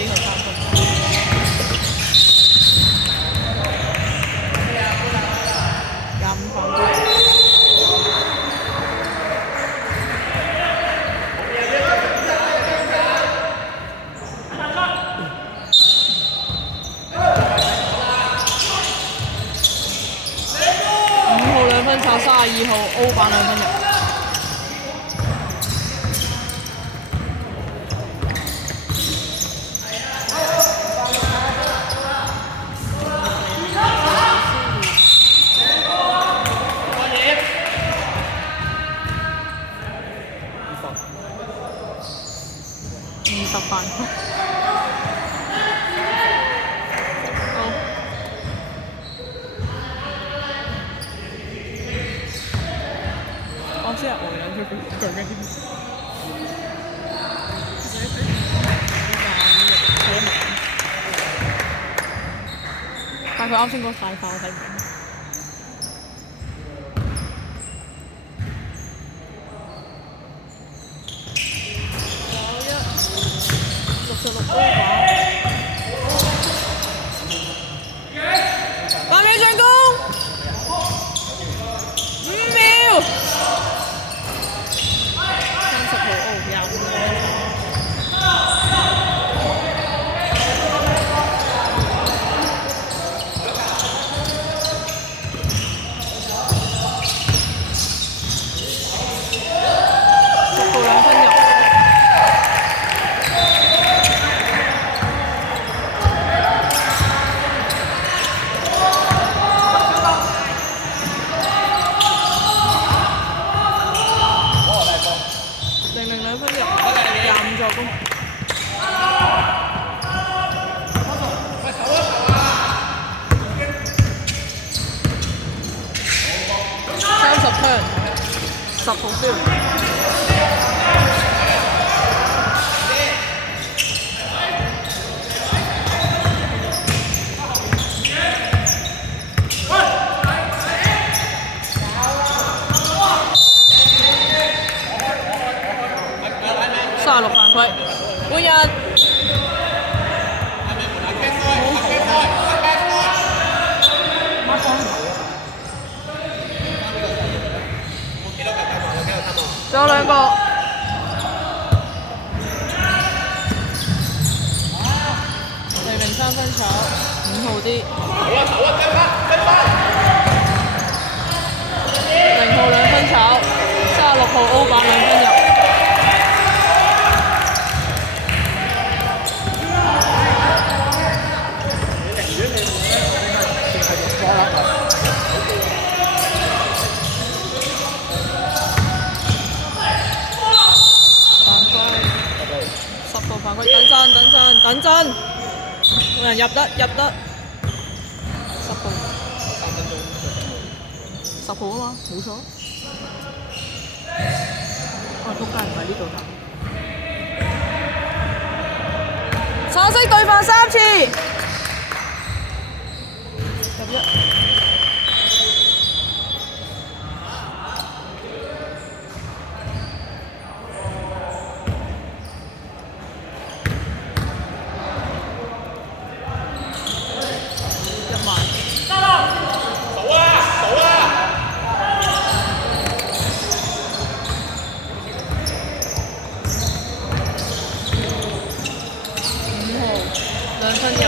幾號3分？25犯規。5號2分炒32號歐板2分入。20犯規。好。我先係呆撚咗佢講緊啲咩？但係佢啱先講太快，我睇唔明。66歐板8秒進攻，5秒。30號歐25助攻。30 turn， 10號標。36犯規，換人。仲有2個。黎明3分炒5號啲。0號2分炒36號歐板2分入。犯規，等陣，冇人入得10號，10號啊嘛，冇錯。仆街唔係呢度打。橙色對犯3次，入1。2分入。10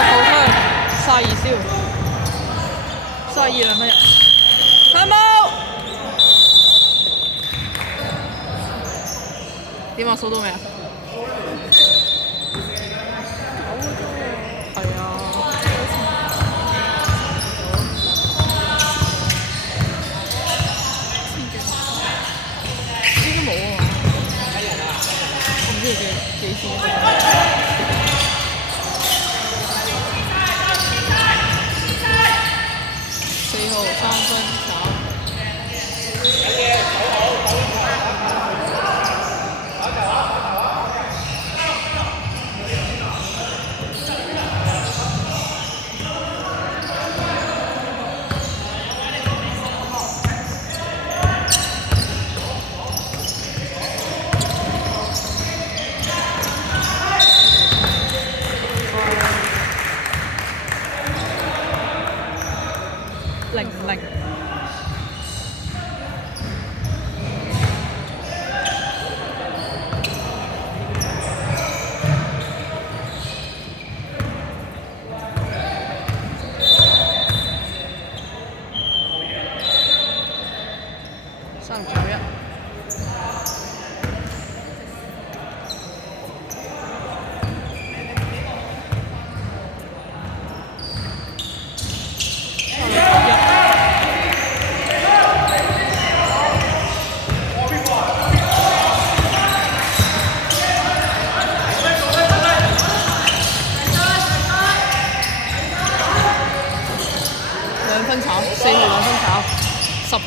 號推32燒，32 2分入。翻波。點啊？數到未啊？係啊。應該冇啊嘛。唔知幾錢。4號3分炒。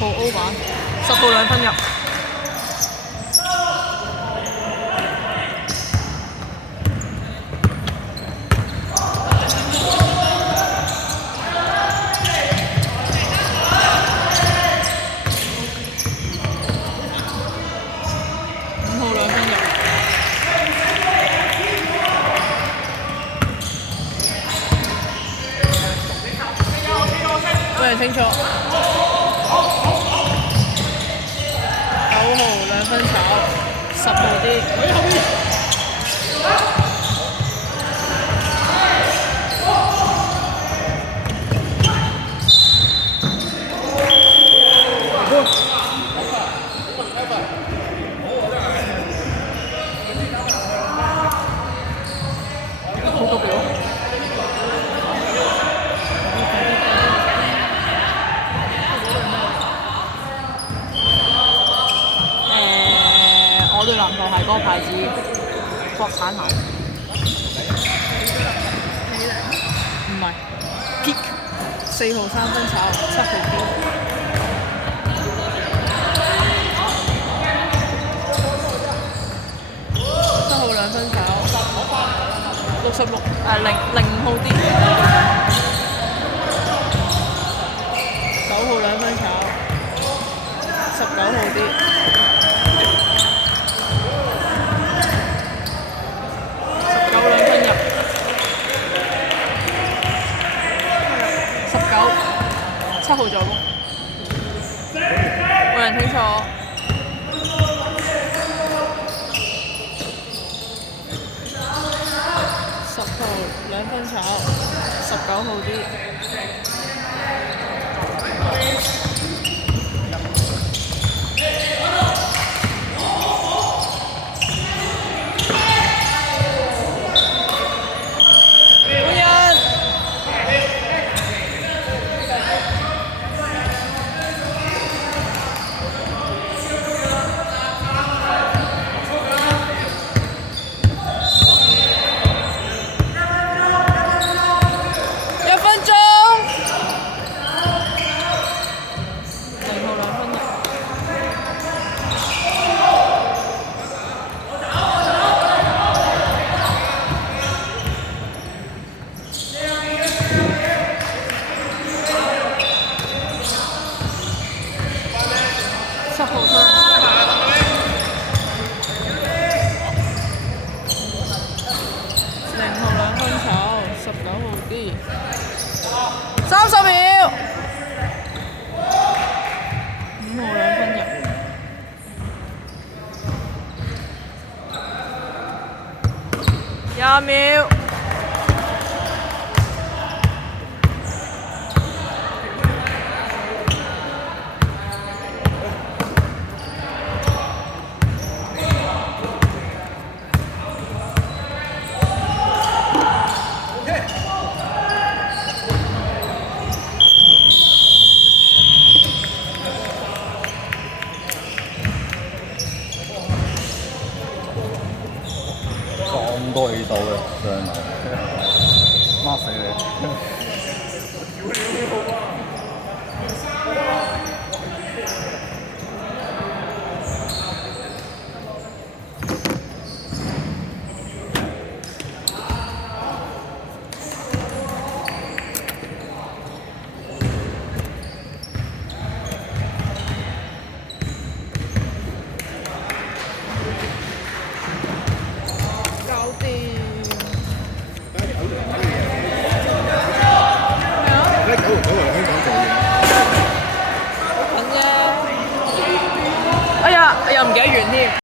號 over， 10號2分入。清楚，9號2分炒，10號啲。好特別喎！我對籃球係嗰個牌子，國產鞋。唔係 ，Peak 4號3分炒，7號啲。7號2分炒，660號啲。9號2分炒，19號啲。7號助攻，冇人清楚。10號2分炒，19號啲。30秒，5號2分入，20秒。咁多氣手嘅上嚟，媽死你！